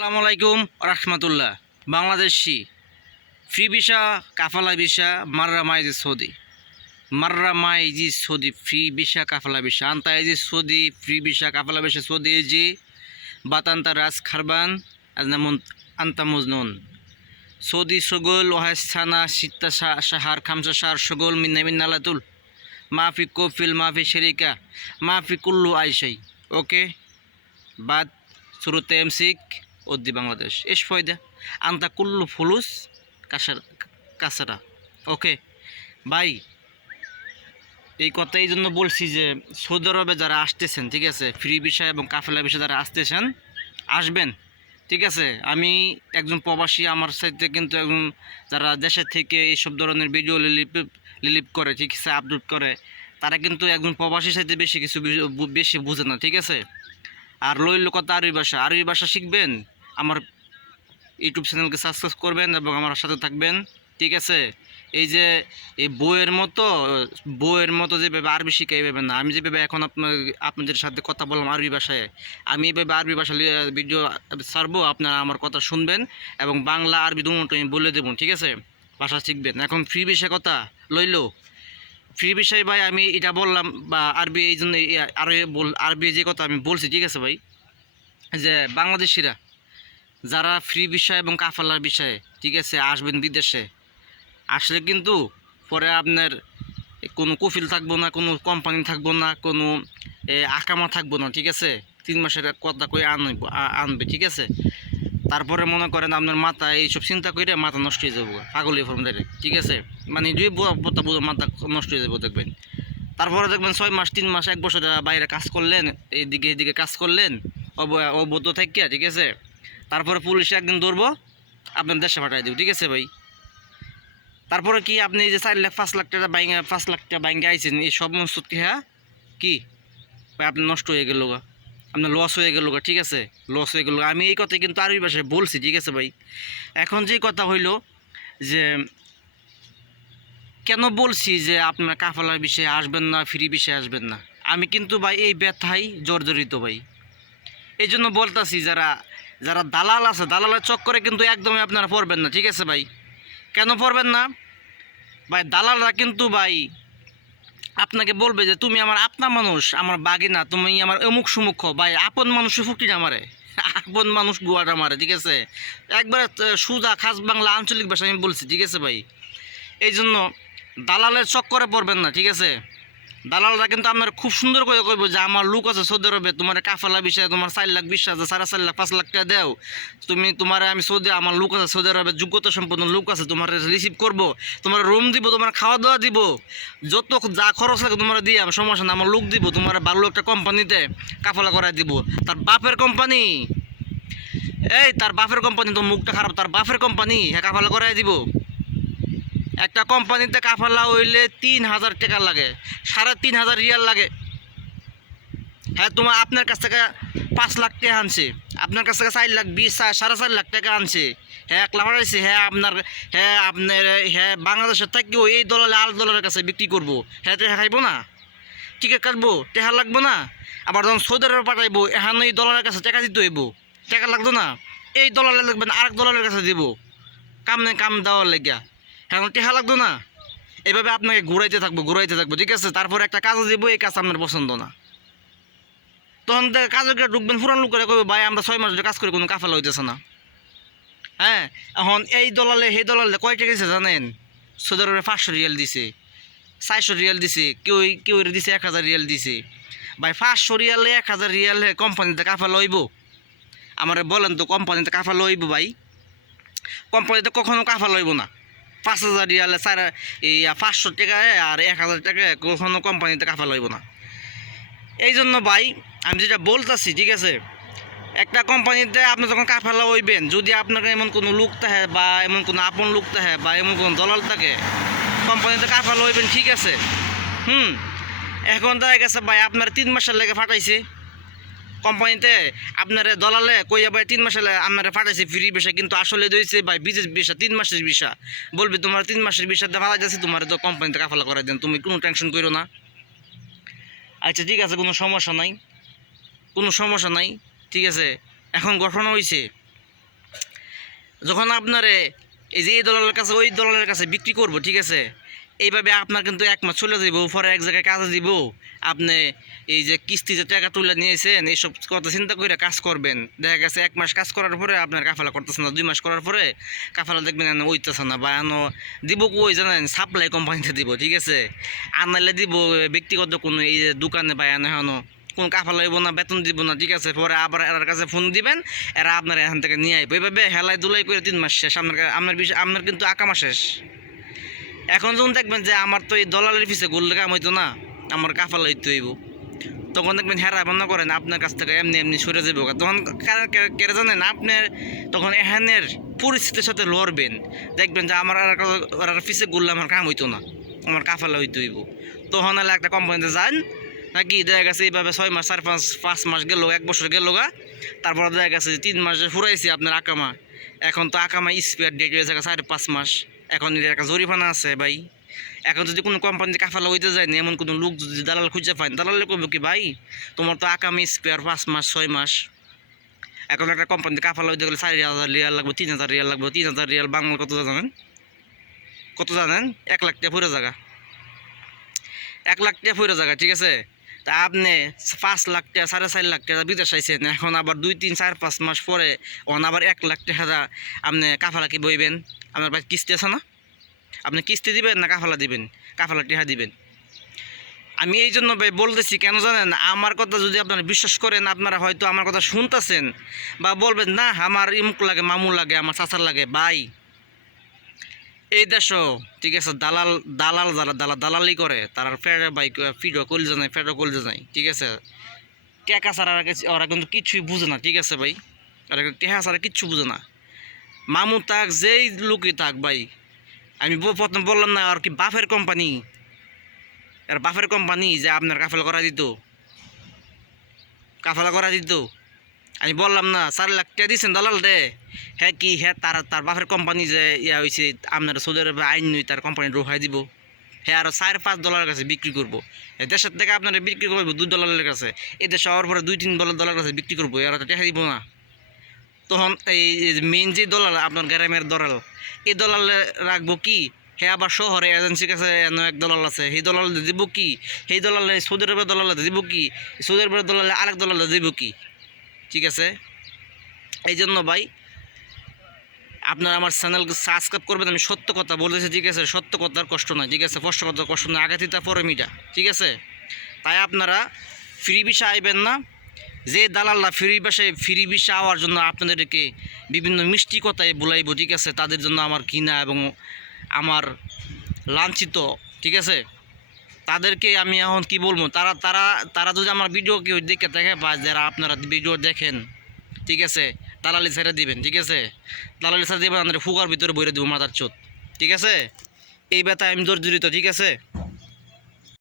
আসসালামু আলাইকুম রহমতুল্লাহ। বাংলাদেশি ফ্রি ভিসা, কাফালা ভিসা, মাররা মাইজি সৌদি। মাররা মাইজি সৌদি, ফ্রি ভিসা, কাফালা ভিসা। আন্তা এজি সৌদি, ফ্রি ভিসা, কাফালা ভিসা, সৌদি এজি বাতান্তা রাজ খারবান আন্তা মজনুন। সৌদি সগোল ওহাসানা সিত্তা সাহার, খামসা সার, সগোল, মিন্না মিন্নালাতুল মাফি কফিল মাফি শেরিকা মাফি কুল্লু আইসাই ওকে? বাদ, শুরুতে এমসিক উদ্দি বাংলাদেশ। এস ফয়দা আন্তা কুল্লু ফুলুস কাসার কাসারা ওকে, ভাই, এই কথা এই জন্য বলছি যে সৌদি আরবে যারা আসতেছেন, ঠিক আছে, ফ্রি বিষয় এবং কাফেলা বিষয় যারা আসতেছেন, আসবেন, ঠিক আছে। আমি একজন প্রবাসী, আমার সাথে কিন্তু একজন যারা দেশের থেকে এইসব ধরনের ভিডিও লিলিপ লিলিপ করে, ঠিক আছে, আপলোড করে, তারা কিন্তু একজন প্রবাসীর সাথে বেশি কিছু বেশি বুঝে না, ঠিক আছে? আর লইল কথা আরবি ভাষা। আরবি ভাষা শিখবেন, আমার ইউটিউব চ্যানেলকে সাবস্ক্রাইব করবেন এবং আমার সাথে থাকবেন, ঠিক আছে? এই যে, এই বইয়ের মতো বইয়ের মতো যেভাবে আরবি শিখে, এইভাবে না। আমি যেভাবে এখন আপনার আপনাদের সাথে কথা বললাম আরবি ভাষায়, আমি এইভাবে আরবি ভাষা ভিডিও ছাড়বো, আপনারা আমার কথা শুনবেন এবং বাংলা, আরবি দুটো আমি বলে দেবো, ঠিক আছে? ভাষা শিখবেন। এখন ফ্রি বিষয়ে কথা, লইলো। ফ্রি বিষয় ভাই, আমি এটা বললাম, বা আরবি এই জন্য আরও বল আরবি যে কথা আমি বলছি, ঠিক আছে ভাই? যে বাংলাদেশিরা যারা ফ্রি বিষয় এবং কাফালার বিষয়ে, ঠিক আছে, আসবেন বিদেশে, আসলে কিন্তু পরে আপনার কোনো কফিল থাকব না, কোনো কোম্পানি থাকব না, কোনো আকামা থাকব না, ঠিক আছে? তিন মাসের কথা কই আনবে আনবে, ঠিক আছে? তারপরে মনে করেন আপনার মাথা, এইসব চিন্তা করে মাথা নষ্ট হয়ে যাব পাগলি ফর্ম ঠিক আছে? মানে দুই কথা বুঝো মাথা নষ্ট হয়ে যাব, দেখবেন। তারপরে দেখবেন ছয় মাস, তিন মাস, এক বছর বাইরে কাজ করলেন, এইদিকে এইদিকে কাজ করলেন, অব- অবদ্ধ থাকিয়া, ঠিক আছে? তারপরে পুলিশে একদিন ধরবো, আপনার দেশে পাঠাই দেবো, ঠিক আছে ভাই? তারপরে কি আপনি এই যে চার লাখ, পাঁচ লাখ টাকা বাইঙ্গা পাঁচ লাখ টাকা বাইঙ্গা আইছেন, এই সব মসুদ কি হ্যাঁ? কি? ভাই, আপনি নষ্ট হয়ে গেল গা। আপনার লস হয়ে গেল ঠিক আছে? লস হয়ে গেল আমি এই কথা কিন্তু আরবি ভাষায় বলছি, ঠিক আছে ভাই? এখন যে কথা হইল যে, কেন বলছি যে আপনার কাফালার বিষয়ে আসবেন না, ফ্রি বিষয়ে আসবেন না? আমি কিন্তু ভাই এই ব্যথাই জর্জরিত ভাই। এই জন্য বলতাছি যারা যারা দালাল আছে, দালালের চক্করে কিন্তু একদমই আপনারা পড়বেন না, ঠিক আছে ভাই? কেন পড়বেন না? ভাই, দালালরা কিন্তু ভাই আপনাকে বলবে যে তুমি আমার আপনা মানুষ, আমার বাগে না তুমি আমার অমুক সুমুখ, ভাই, আপন মানুষ ফুকি না আমারে। আপন মানুষ গুয়াটা মারে, ঠিক আছে? একবার সুজা, খাস বাংলা আঞ্চলিক ভাষা আমি বলছি, ঠিক আছে ভাই? এই জন্য দালালের চক্করে পড়বেন না, ঠিক আছে? দালালরা কিন্তু আপনার খুব সুন্দর করে কইব যে আমার লোক আছে সৌদি আরবে, তোমার কাফালা বিষয়ে তোমার চার লাখ বিশ হাজার, সাড়ে চার লাখ, পাঁচ লাখ টাকা দেও। তুমি তোমার আমি সৌদি, আমার লোক আছে সৌদি আরবে, যোগ্যতা সম্পন্ন লোক আছে, তোমার রিসিভ করব, তোমার রুম দিব, তোমার খাওয়া দাওয়া দিব। যত যা খরচ লাগে তোমার দিয়ে আমি সমস্যা না আমার লোক দিব, তোমার ভালো একটা কোম্পানিতে কাফালা করাই দিব। তার বাপের কোম্পানি এই, তার বাপের কোম্পানি তো মুখটা খারাপ, তার বাপের কোম্পানি হ্যাঁ কাফালা করাই দিব। একটা কোম্পানিতে কাফালা হইলে তিন হাজার টাকা লাগে, সাড়ে তিন হাজার রিয়াল লাগে। হ্যাঁ তোমার আপনার কাছ থেকে পাঁচ লাখ টাকা আনছে, আপনার কাছ থেকে চার লাখ, বিশ সাড়ে চার লাখ টাকা আনছে। হ্যাঁ এক লাখ আনছে হ্যাঁ আপনার হ্যাঁ আপনার হ্যাঁ বাংলাদেশের থেকেও এই দলালে আল দলের কাছে বিক্রি করব। হ্যাঁ টেহা খাইবো না। টিকিট কাটবো টেহা লাগবো না। আবার যখন সৌদি আরবে পাঠাইবো, এখন এই দলারের কাছে টাকা দিতে হইব। টাকা লাগতো না, এই দলালে লাগবে লাগবেন আরেক দলারের কাছে দিব। কাম নেই, কাম দেওয়ার লেগিয়া। এখন টেহা লাগতো না। এভাবে আপনাকে ঘুরাইতে থাকব ঘুরাইতে থাকব, ঠিক আছে? তারপরে একটা কাজও দিব, এই কাজ আপনার পছন্দ না। তখন কাজের ঢুকবেন, ফুরান লোক করে কবে ভাই, আমরা ছয় মাস কাজ করে, কোনো কাফালা হইতেছে না। হ্যাঁ এখন এই দলালে, সেই দলালে কয় টাকা দিছে জানেন? সৌদি আরবে পাঁচশো রিয়াল দিছে, চারশো রিয়াল দিছে, কেউ কেউ দিছে এক হাজার রিয়াল দিছে। ভাই, পাঁচশো রিয়ালে এক হাজার রিয়ালে কোম্পানিতে কাফালা হইব? আমার বলেন তো, কোম্পানিতে কাফালা হইব ভাই? কোম্পানিতে কখনো কাফালা হইব না। পাঁচ হাজার রিয়ালে চার ইয়া পাঁচশো টাকায় আর এক হাজার টাকায় কখনো কোম্পানিতে কাফালা হইব না। এই জন্য ভাই, আমি যেটা বলতেছি, ঠিক আছে? একটা কোম্পানিতে আপনি যখন কাফালা হইবেন, যদি আপনাকে এমন কোনো লোক থাকে বা এমন কোনো আপন লোক থাকে বা এমন কোনো দলাল থাকে, কোম্পানিতে কাফালা হইবেন, ঠিক আছে? হুম? এখন দেখা গেছে ভাই, আপনার তিন মাসের লেগে ফাটাইছে। কোম্পানিতে আপনারে দলালে কইয়া ভাই তিন মাসের আপনার ফাটাইছে ফ্রি বিষয় কিন্তু আসলে দিয়েছে ভাই বিদেশ বিষয় তিন মাসের বিষয় বলবি তোমার তিন মাসের বিষয় দেখা যাচ্ছে তোমার তো কোম্পানিতে কাফালা করে দেন। তুমি কোনো টেনশন করো না। আচ্ছা ঠিক আছে, কোনো সমস্যা নাই। কোনো সমস্যা নাই, ঠিক আছে। এখন গঠন হয়েছে যখন আপনারে এই যে এই দলালের কাছে, ওই দলালের কাছে বিক্রি করব, ঠিক আছে? এইভাবে আপনার কিন্তু এক মাস চলে যাব পরে এক জায়গায় কাজে দিব আপনি এই যে কিস্তিতে টাকা তুলে নিয়েছেন, এইসব কথা চিন্তা করে কাজ করবেন। দেখা গেছে এক মাস কাজ করার পরে আপনার কাফালা করতেছে না, দুই মাস করার পরে কাফালা দেখবেন এনে ওইতেছে না, বা এনো দিব কই জানেন সাপ্লাই কোম্পানিতে দিব, ঠিক আছে? আনালে দিব, ব্যক্তিগত কোনো এই যে দোকানে বা এনে হেন, কোন কাফা লইব না, বেতন দিব না, ঠিক আছে? পরে আবার এর কাছে ফোন দিবেন, এরা আপনার এখান থেকে নিয়ে আইব। এইভাবে হেলাই দুলাই করে তিন মাস শেষ, আপনার আপনার বিষয় আপনার কিন্তু আকামা শেষ। এখন যখন দেখবেন যে আমার তো এই দলালের পিছে গুললে কাম হইতো না, আমার কাফাল হইতে হইব। তখন দেখবেন হেরা বন্ধ করেন আপনার কাছ থেকে এমনি এমনি সরে যাব তখন কারা- কে- কেরা জানেন আপনার তখন এখানের পরিস্থিতির সাথে লড়বেন। দেখবেন যে আমার আর পিছে গুললে আমার কাম হইতো না, আমার কাফালা হইতে হইব। তখন হলে একটা কোম্পানিতে যান, নাকি দেখা গেছে এইভাবে ছয় মাস, চার পাঁচ পাঁচ মাস গেল, এক বছর গেল গা। তারপর দেখা গেছে তিন মাস ফুরাইছি আপনার আকামা। এখন তো আকামা স্পেয়ার ডেট হয়ে থাকে সাড়ে পাঁচ মাস। এখন একটা জরিমানা আছে ভাই। এখন যদি কোনো কোম্পানিতে কাফালা হইতে যায়নি এমন কোনো লোক যদি দালাল খুঁজে পায়, দালালে করব কি, ভাই, তোমার তো আকামি স্পেয়ার পাঁচ মাস, ছয় মাস। এখন একটা কোম্পানিতে কাফালা হইতে গেলে চারি হাজার রিয়াল লাগবে, তিন হাজার রিয়াল লাগবে, তিন হাজার রিয়াল বাংলা কত জানেন? কত জানেন? এক লাখ টাকা পুরো জায়গা। এক লাখ টাকা পুরো জায়গা, ঠিক আছে? তা আপনি পাঁচ লাখ টাকা, সাড়ে চার লাখ টাকা বিদেশ আইছেন, এখন আবার দুই, তিন, চার, পাঁচ মাস পরে ওখানে আবার এক লাখ টাকা আপনি কাফালা কি বইবেন। আপনার বাড়ি কিস্তি আছে না? আপনি কিস্তি দিবেন না কাফালা দিবেন? কাফালা টিহা দিবেন। আমি এই জন্য ভাই বলতেছি, কেন জানেন? আমার কথা যদি আপনারা বিশ্বাস করেন, আপনারা হয়তো আমার কথা শুনতেছেন বা বলবেন, না, আমার ইমুক লাগে মামু লাগে, আমার চাচার লাগে, ভাই। এই দেশও, ঠিক আছে, দালাল দালাল যারা দালাল দালালি করে, তারা ফেরে বাইক ফিডো কলজে নাই, ফেরো কলজে নাই, ঠিক আছে। টেকা ছাড়া ওরা কিন্তু কিছুই বুঝে না, ঠিক আছে ভাই? ওরা কিন্তু টেহা ছাড়া কিচ্ছু বুঝে না। মামু থাক, যেই লোকই থাক ভাই, আমি প্রথম বললাম না, আর কি বাফের কোম্পানি আর বাফের কোম্পানি যে আপনার কাফেলা করা দিত। কাফেলা করা দিত। আমি বললাম, না, চার লাখ টাকা দিয়েছেন দলাল দে হ্যাঁ কি হ্যাঁ তার তার বাপের কোম্পানি যে ইয়া হয়েছে আপনার সৌদি আরবে আইন নই, তার কোম্পানি রোহাই দিব। হ্যাঁ আরও চার, পাঁচ ডলারের কাছে বিক্রি করব। দেশের থেকে আপনারা বিক্রি করব দুই ডলারের কাছে। এই দেশে হওয়ার পরে দুই, তিন ডলার ডলারের কাছে বিক্রি করব, এরা টাকা দিব না। তখন এই মেন যে দলাল, আপনার গ্রামের দলাল এই দলালে রাখব কি? হে আবার শহরে এজেন্সির কাছে এন এক দলাল আছে, সেই দলাল দিব কি? সেই দলালে সৌদি আরবের দলালে দিব কি? সৌদি আরবের দলালে আরেক দলালে দিব কি? ঠিক আছে? এই জন্য ভাই, আপনারা আমার চ্যানেলকে সাবস্ক্রাইব করবেন, আমি সত্য কথা বলেছি ঠিক আছে? সত্য কথার কষ্ট নয়, ঠিক আছে? কষ্ট কথার কষ্ট নয় আঘাতিতা পরে মিটা, ঠিক আছে? তাই আপনারা ফ্রি ভিসা আইবেন না। যে দালালরা ফ্রি বাসায় ফ্রি ভিসা আওয়ার জন্য আপনাদেরকে বিভিন্ন মিষ্টি কথায় বলাইব, ঠিক আছে? তাদের জন্য আমার কিনা এবং আমার লাঞ্ছিত, ঠিক আছে? তাদেরকে আমি এখন কি বলব? তারা তারা তারা যদি আমার ভিডিও কেউ দেখে দেখে বা যারা আপনারা ভিডিও দেখেন, ঠিক আছে? দালালি ছেড়ে দিবেন, ঠিক আছে? দালালি ছেড়ে দিবেন আমাদের ফুকার ভিতরে বইরে দেবো মাথার চোত ঠিক আছে? এই ব্যথা আমি জর্জরিত, ঠিক আছে?